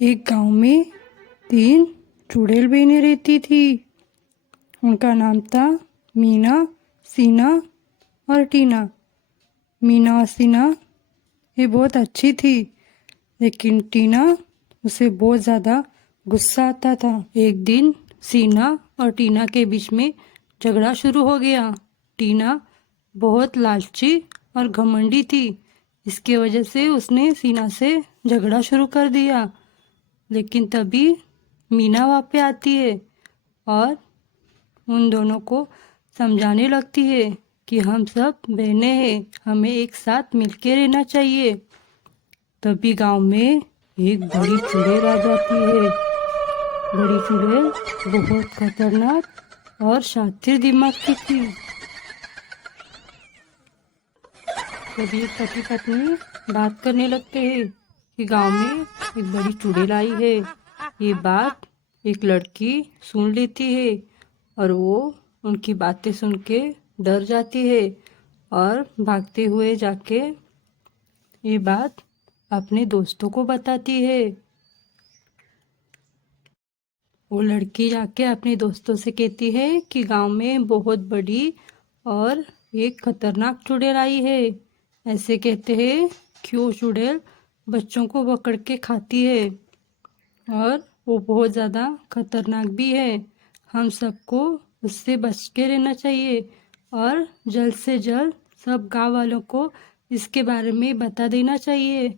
एक गांव में 3 चुड़ैल बहनें रहती थी। उनका नाम था मीना, सीना और टीना। मीना और सीना ये बहुत अच्छी थी, लेकिन टीना उसे बहुत ज़्यादा गुस्सा आता था। एक दिन सीना और टीना के बीच में झगड़ा शुरू हो गया। टीना बहुत लालची और घमंडी थी, इसके वजह से उसने सीना से झगड़ा शुरू कर दिया। लेकिन तभी मीना वहाँ पे आती है और उन दोनों को समझाने लगती है कि हम सब बहनें हैं, हमें एक साथ मिलके रहना चाहिए। तभी गांव में एक बड़ी चुड़ैल आ जाती है। बड़ी चुड़ैल बहुत खतरनाक और शातिर दिमाग की थी। तभी पति पत्नी बात करने लगते हैं कि गांव में एक बड़ी चुड़ैल आई है। ये बात एक लड़की सुन लेती है और वो उनकी बातें सुन के डर जाती है और भागते हुए जाके ये बात अपने दोस्तों को बताती है। वो लड़की जाके अपने दोस्तों से कहती है कि गांव में बहुत बड़ी और एक खतरनाक चुड़ैल आई है। ऐसे कहते हैं कि वो चुड़ैल बच्चों को पकड़ के खाती है और वो बहुत ज़्यादा खतरनाक भी है। हम सबको उससे बच के रहना चाहिए और जल्द से जल्द सब गांव वालों को इसके बारे में बता देना चाहिए।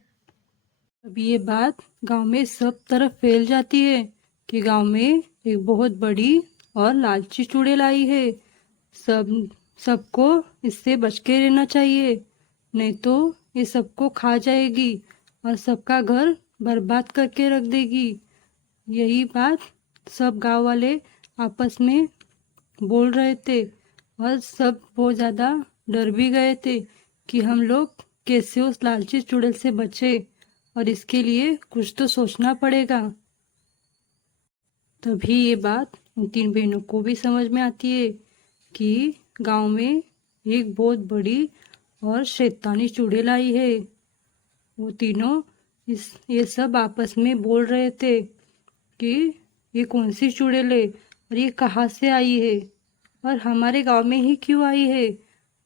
अभी ये बात गांव में सब तरफ फैल जाती है कि गांव में एक बहुत बड़ी और लालची चुड़ैल आई है। सबको इससे बच के रहना चाहिए, नहीं तो ये सबको खा जाएगी और सबका घर बर्बाद करके रख देगी। यही बात सब गांव वाले आपस में बोल रहे थे और सब बहुत ज़्यादा डर भी गए थे कि हम लोग कैसे उस लालची चुड़ैल से बचे और इसके लिए कुछ तो सोचना पड़ेगा। तभी ये बात उन 3 बहनों को भी समझ में आती है कि गांव में एक बहुत बड़ी और शैतानी चुड़ैल आई है। वो तीनों ये सब आपस में बोल रहे थे कि ये कौन सी चुड़ैल है और ये कहाँ से आई है और हमारे गांव में ही क्यों आई है।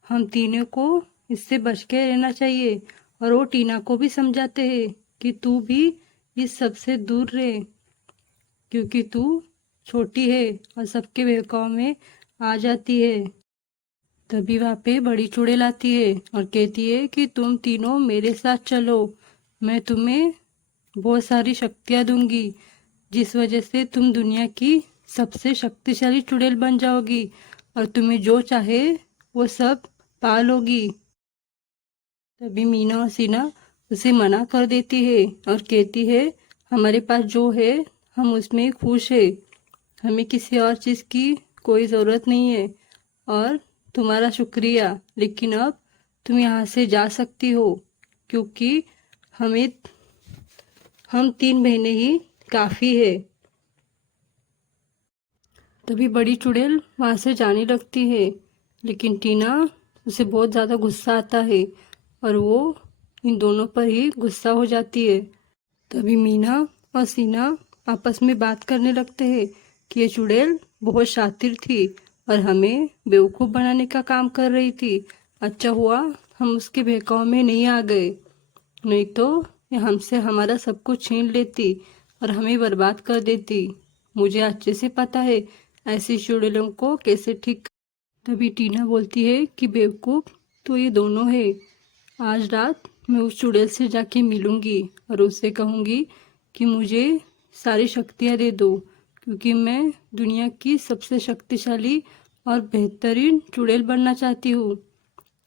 हम तीनों को इससे बच के रहना चाहिए। और वो टीना को भी समझाते हैं कि तू भी इस सब से दूर रहे, क्योंकि तू छोटी है और सबके बहकाव में आ जाती है। तभी वहाँ पे बड़ी चुड़ैल आती है और कहती है कि तुम तीनों मेरे साथ चलो, मैं तुम्हें बहुत सारी शक्तियाँ दूंगी, जिस वजह से तुम दुनिया की सबसे शक्तिशाली चुड़ैल बन जाओगी और तुम्हें जो चाहे वो सब पा लोगी। तभी मीना और सीना उसे मना कर देती है और कहती है हमारे पास जो है हम उसमें खुश है, हमें किसी और चीज़ की कोई ज़रूरत नहीं है। और तुम्हारा शुक्रिया, लेकिन अब तुम यहाँ से जा सकती हो, क्योंकि हमें हम 3 बहनें ही काफ़ी है। तभी बड़ी चुड़ैल वहाँ से जाने लगती है, लेकिन टीना उसे बहुत ज़्यादा गुस्सा आता है और वो इन दोनों पर ही गुस्सा हो जाती है। तभी मीना और सीना आपस में बात करने लगते हैं कि ये चुड़ैल बहुत शातिर थी और हमें बेवकूफ़ बनाने का काम कर रही थी। अच्छा हुआ हम उसके बहकावे में नहीं आ गए, नहीं तो ये हमसे हमारा सब कुछ छीन लेती और हमें बर्बाद कर देती। मुझे अच्छे से पता है ऐसी चुड़ैलों को कैसे ठीक। तभी टीना बोलती है कि बेवकूफ़ तो ये दोनों है। आज रात मैं उस चुड़ैल से जाके मिलूंगी और उससे कहूँगी कि मुझे सारी शक्तियाँ दे दो, क्योंकि मैं दुनिया की सबसे शक्तिशाली और बेहतरीन चुड़ैल बनना चाहती हूँ।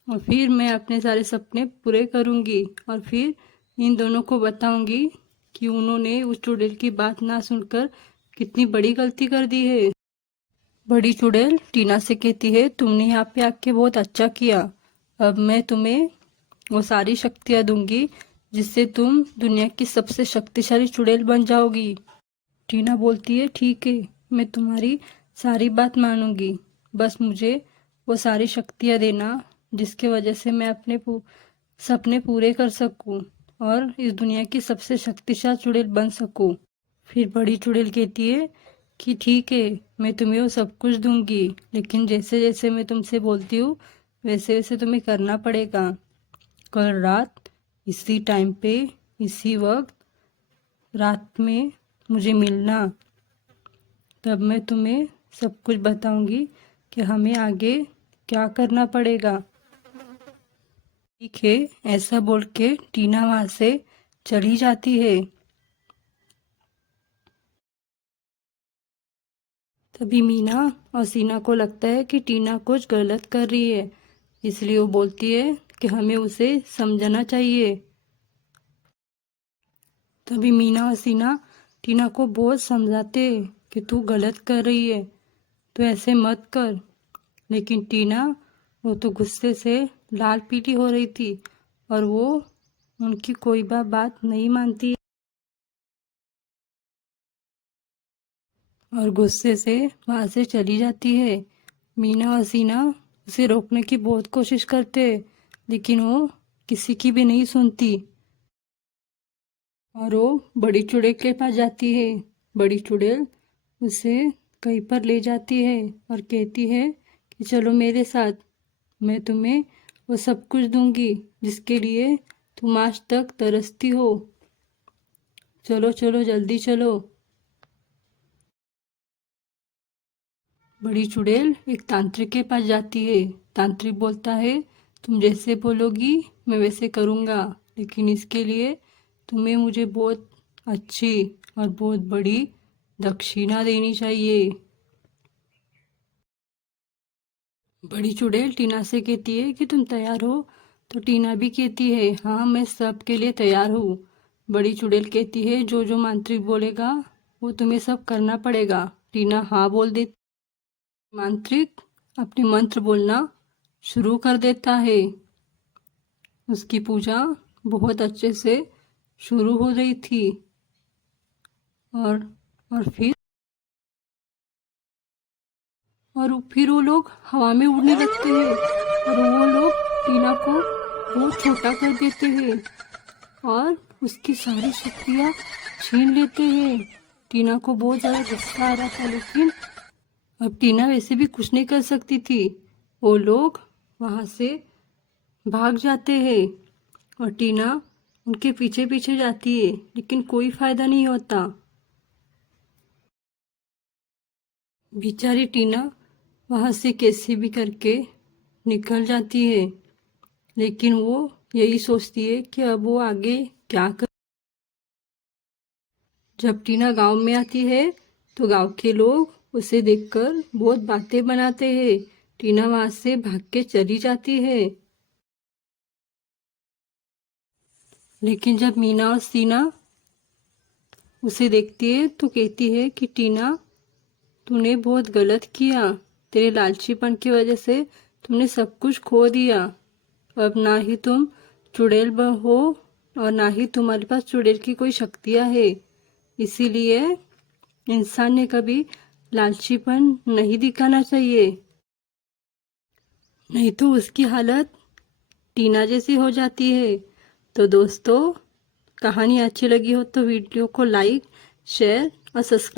और फिर मैं अपने सारे सपने पूरे करूँगी और फिर इन दोनों को बताऊँगी कि उन्होंने उस चुड़ैल की बात ना सुनकर कितनी बड़ी गलती कर दी है। बड़ी चुड़ैल टीना से कहती है तुमने यहाँ पे आके बहुत अच्छा किया, अब मैं तुम्हें वो सारी शक्तियाँ दूंगी जिससे तुम दुनिया की सबसे शक्तिशाली चुड़ैल बन जाओगी। टीना बोलती है ठीक है, मैं तुम्हारी सारी बात मानूंगी, बस मुझे वो सारी शक्तियाँ देना जिसके वजह से मैं अपने सपने पूरे कर सकूं। और इस दुनिया की सबसे शक्तिशाली चुड़ैल बन सकूं। फिर बड़ी चुड़ैल कहती है कि ठीक है, मैं तुम्हें वो सब कुछ दूंगी, लेकिन जैसे जैसे मैं तुमसे बोलती हूँ वैसे वैसे तुम्हें करना पड़ेगा। कल रात इसी टाइम पे, इसी वक्त रात में मुझे मिलना, तब मैं तुम्हें सब कुछ बताऊंगी कि हमें आगे क्या करना पड़ेगा। ठीक है, ऐसा बोल के टीना वहाँ से चली जाती है। तभी मीना और सीना को लगता है कि टीना कुछ गलत कर रही है, इसलिए वो बोलती है कि हमें उसे समझाना चाहिए। तभी मीना और सीना टीना को बहुत समझाते हैं कि तू गलत कर रही है, तो ऐसे मत कर। लेकिन टीना, वो तो गुस्से से लाल पीली हो रही थी और वो उनकी कोई बात नहीं मानती और गुस्से से वहाँ से चली जाती है। मीना और सीना उसे रोकने की बहुत कोशिश करते हैं, लेकिन वो किसी की भी नहीं सुनती और वो बड़ी चुड़ैल के पास जाती है। बड़ी चुड़ैल उसे कहीं पर ले जाती है और कहती है कि चलो मेरे साथ, मैं तुम्हें वो सब कुछ दूंगी जिसके लिए तुम आज तक तरसती हो। चलो चलो जल्दी चलो। बड़ी चुड़ैल एक तांत्रिक के पास जाती है। तांत्रिक बोलता है तुम जैसे बोलोगी मैं वैसे करूँगा, लेकिन इसके लिए तुम्हें मुझे बहुत अच्छी और बहुत बड़ी दक्षिणा देनी चाहिए। बड़ी चुड़ैल टीना से कहती है कि तुम तैयार हो, तो टीना भी कहती है हाँ मैं सब के लिए तैयार हूँ। बड़ी चुड़ैल कहती है जो जो मांत्रिक बोलेगा वो तुम्हें सब करना पड़ेगा। टीना हाँ बोल देती। मांत्रिक अपने मंत्र बोलना शुरू कर देता है। उसकी पूजा बहुत अच्छे से शुरू हो रही थी और फिर वो लोग हवा में उड़ने लगते हैं और वो लोग टीना को बहुत छोटा कर देते हैं और उसकी सारी शक्तियाँ छीन लेते हैं। टीना को बहुत ज़्यादा गुस्सा आ रहा था, लेकिन अब टीना वैसे भी कुछ नहीं कर सकती थी। वो लोग वहाँ से भाग जाते हैं और टीना उनके पीछे पीछे जाती है, लेकिन कोई फायदा नहीं होता। बेचारी टीना वहाँ से कैसे भी करके निकल जाती है, लेकिन वो यही सोचती है कि अब वो आगे क्या कर। जब टीना गांव में आती है तो गांव के लोग उसे देखकर बहुत बातें बनाते हैं। टीना वहाँ से भाग के चली जाती है, लेकिन जब मीना और सीना उसे देखती है तो कहती है कि टीना, तूने बहुत गलत किया, तेरे लालचीपन की वजह से तुमने सब कुछ खो दिया। अब ना ही तुम चुड़ैल हो और ना ही तुम्हारे पास चुड़ैल की कोई शक्तियाँ है, इसीलिए इंसान ने कभी लालचीपन नहीं दिखाना चाहिए, नहीं तो उसकी हालत टीना जैसी हो जाती है। तो दोस्तों, कहानी अच्छी लगी हो तो वीडियो को लाइक, शेयर और सब्सक्राइब